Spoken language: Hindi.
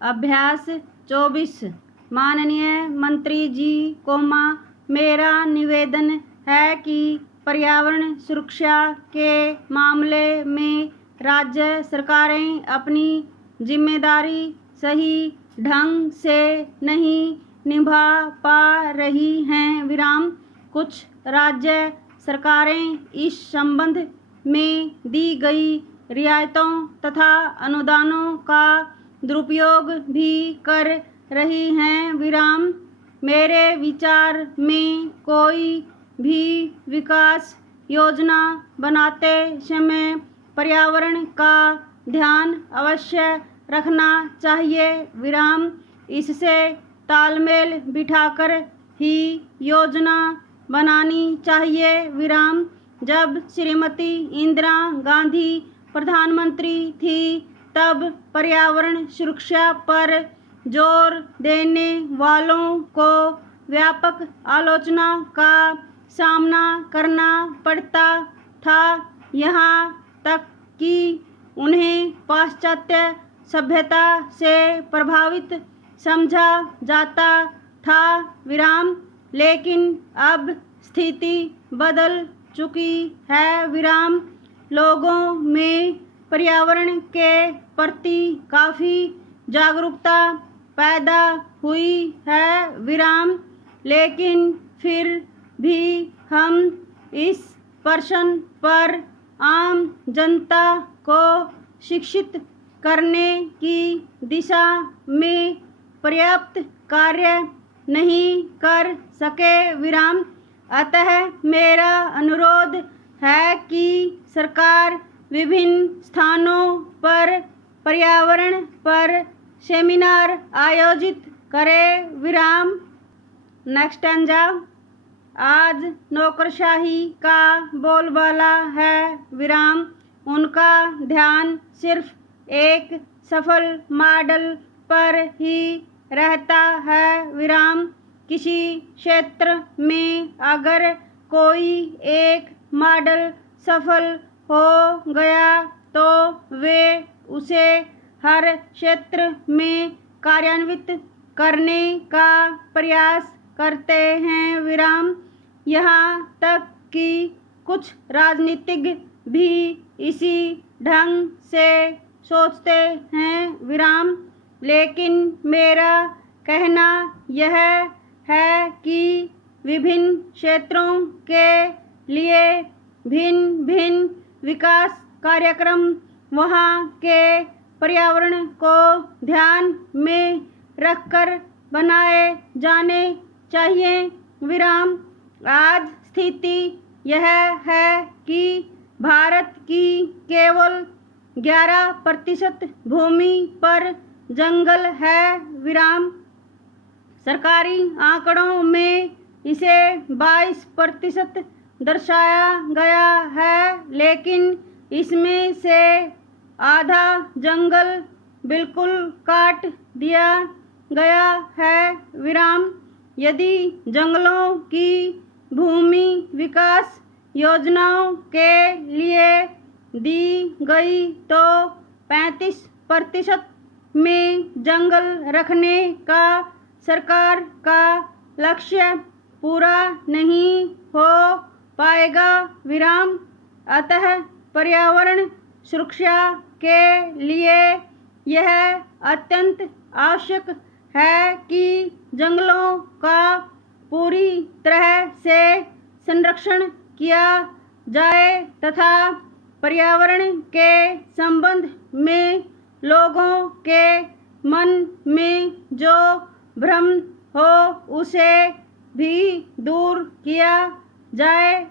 अभ्यास 24। माननीय मंत्री जी मेरा निवेदन है कि पर्यावरण सुरक्षा के मामले में राज्य सरकारें अपनी जिम्मेदारी सही ढंग से नहीं निभा पा रही हैं। कुछ राज्य सरकारें इस संबंध में दी गई रियायतों तथा अनुदानों का दुरुपयोग भी कर रही हैं। मेरे विचार में कोई भी विकास योजना बनाते समय पर्यावरण का ध्यान अवश्य रखना चाहिए। इससे तालमेल बिठाकर ही योजना बनानी चाहिए। जब श्रीमती इंदिरा गांधी प्रधानमंत्री थी तब पर्यावरण सुरक्षा पर जोर देने वालों को व्यापक आलोचना का सामना करना पड़ता था, यहाँ तक कि उन्हें पाश्चात्य सभ्यता से प्रभावित समझा जाता था। लेकिन अब स्थिति बदल चुकी है। लोगों में पर्यावरण के प्रति काफ़ी जागरूकता पैदा हुई है। लेकिन फिर भी हम इस प्रश्न पर आम जनता को शिक्षित करने की दिशा में पर्याप्त कार्य नहीं कर सके। अतः मेरा अनुरोध है कि सरकार विभिन्न स्थानों पर पर्यावरण पर सेमिनार आयोजित करे। Next stanza. आज नौकरशाही का बोलबाला है। उनका ध्यान सिर्फ एक सफल मॉडल पर ही रहता है। किसी क्षेत्र में अगर कोई एक मॉडल सफल हो गया तो वे उसे हर क्षेत्र में कार्यान्वित करने का प्रयास करते हैं। यहाँ तक कि कुछ राजनीतिज्ञ भी इसी ढंग से सोचते हैं। लेकिन मेरा कहना यह है कि विभिन्न क्षेत्रों के लिए भिन्न भिन्न विकास कार्यक्रम वहाँ के पर्यावरण को ध्यान में रखकर बनाए जाने चाहिए। आज स्थिति यह है कि भारत की केवल 11% भूमि पर जंगल है। सरकारी आंकड़ों में इसे 22% दर्शाया गया है, लेकिन इसमें से आधा जंगल बिल्कुल काट दिया गया है। यदि जंगलों की भूमि विकास योजनाओं के लिए दी गई तो 35% में जंगल रखने का सरकार का लक्ष्य पूरा नहीं हो पाएगा। अतः पर्यावरण सुरक्षा के लिए यह अत्यंत आवश्यक है कि जंगलों का पूरी तरह से संरक्षण किया जाए तथा पर्यावरण के संबंध में लोगों के मन में जो भ्रम हो उसे भी दूर किया जाए।